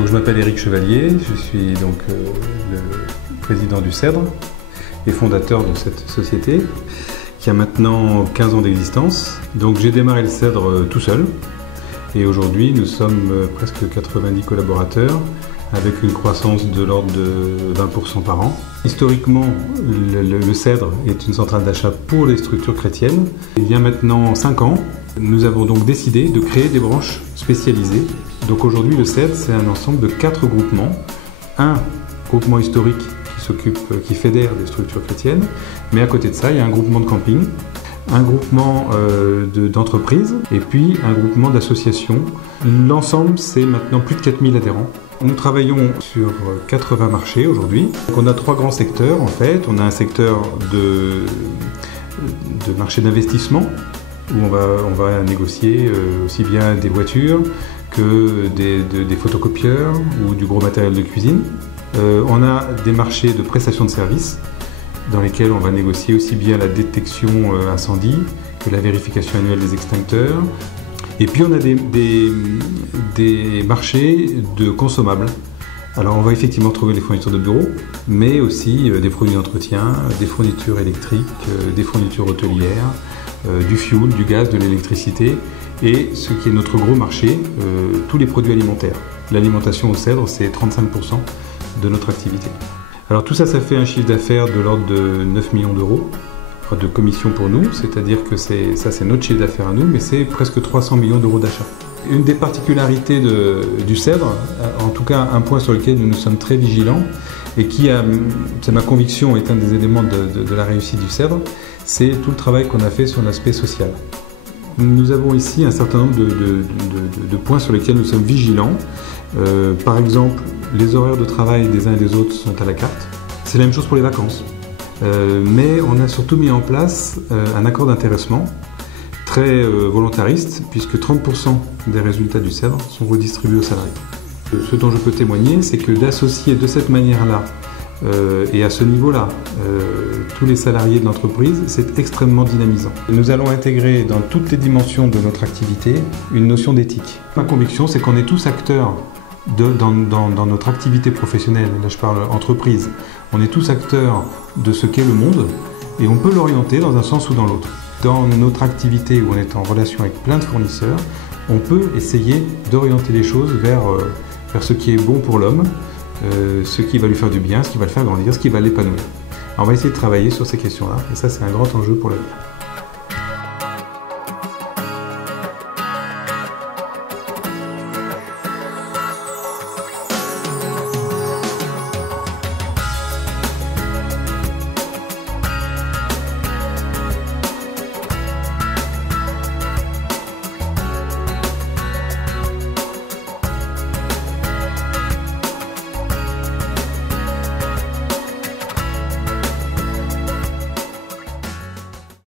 Donc, je m'appelle Éric Chevalier, je suis donc le président du CEDRE et fondateur de cette société qui a maintenant 15 ans d'existence. Donc j'ai démarré le CEDRE tout seul et aujourd'hui nous sommes presque 90 collaborateurs avec une croissance de l'ordre de 20% par an. Historiquement, le CEDRE est une centrale d'achat pour les structures chrétiennes. Il y a maintenant 5 ans, nous avons donc décidé de créer des branches spécialisées. Donc aujourd'hui, le CEDRE, c'est un ensemble de 4 groupements. Un groupement historique qui fédère des structures chrétiennes, mais à côté de ça, il y a un groupement de camping, un groupement d'entreprises et puis un groupement d'associations. L'ensemble, c'est maintenant plus de 4000 adhérents. Nous travaillons sur 80 marchés aujourd'hui. On a 3 grands secteurs en fait. On a un secteur de marché d'investissement où on va négocier aussi bien des voitures que des photocopieurs ou du gros matériel de cuisine. On a des marchés de prestations de services dans lesquels on va négocier aussi bien la détection incendie que la vérification annuelle des extincteurs. Et puis on a des marchés de consommables. Alors on va effectivement trouver les fournitures de bureaux, mais aussi des produits d'entretien, des fournitures électriques, des fournitures hôtelières, du fioul, du gaz, de l'électricité et ce qui est notre gros marché, tous les produits alimentaires. L'alimentation au CEDRE, c'est 35% de notre activité. Alors tout ça, ça fait un chiffre d'affaires de l'ordre de 9 millions d'euros de commission pour nous, c'est-à-dire que c'est notre chiffre d'affaires à nous, mais c'est presque 300 millions d'euros d'achat. Une des particularités du CEDRE, en tout cas un point sur lequel nous sommes très vigilants, et qui, c'est ma conviction, est un des éléments de la réussite du CEDRE, c'est tout le travail qu'on a fait sur l'aspect social. Nous avons ici un certain nombre de points sur lesquels nous sommes vigilants. Par exemple, les horaires de travail des uns et des autres sont à la carte. C'est la même chose pour les vacances. Mais on a surtout mis en place un accord d'intéressement très volontariste, puisque 30% des résultats du CEDRE sont redistribués aux salariés. Ce dont je peux témoigner, c'est que d'associer de cette manière-là et à ce niveau-là tous les salariés de l'entreprise, c'est extrêmement dynamisant. Nous allons intégrer dans toutes les dimensions de notre activité une notion d'éthique. Ma conviction, c'est qu'on est tous acteurs dans notre activité professionnelle, là je parle entreprise, on est tous acteurs de ce qu'est le monde et on peut l'orienter dans un sens ou dans l'autre. Dans notre activité où on est en relation avec plein de fournisseurs, on peut essayer d'orienter les choses vers ce qui est bon pour l'homme, ce qui va lui faire du bien, ce qui va le faire grandir, ce qui va l'épanouir. On va essayer de travailler sur ces questions-là et ça c'est un grand enjeu pour l'avenir.